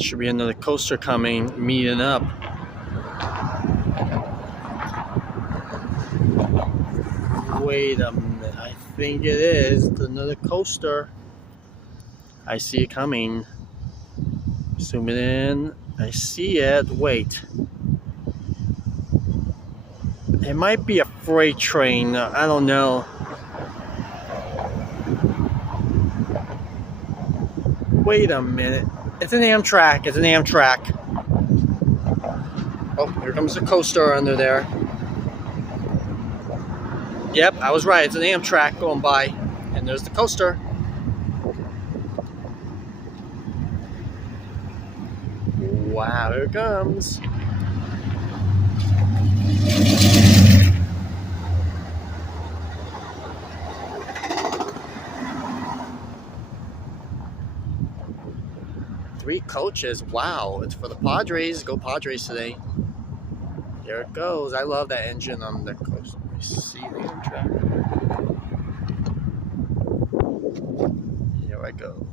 Should be another coaster coming, meeting up. Wait a minute, I think it is another coaster. I see it coming. Zoom it in. I see it. Wait. It might be a freight train. I don't know. Wait a minute. It's an Amtrak. It's an Amtrak. Oh, here comes the coaster under there. Yep, I was right. It's an Amtrak going by. And there's the coaster. Wow, here it comes. Three coaches. Wow, it's for the Padres. Go Padres today. There it goes. I love that engine on the coaster. Let me see the Amtrak. Here I go.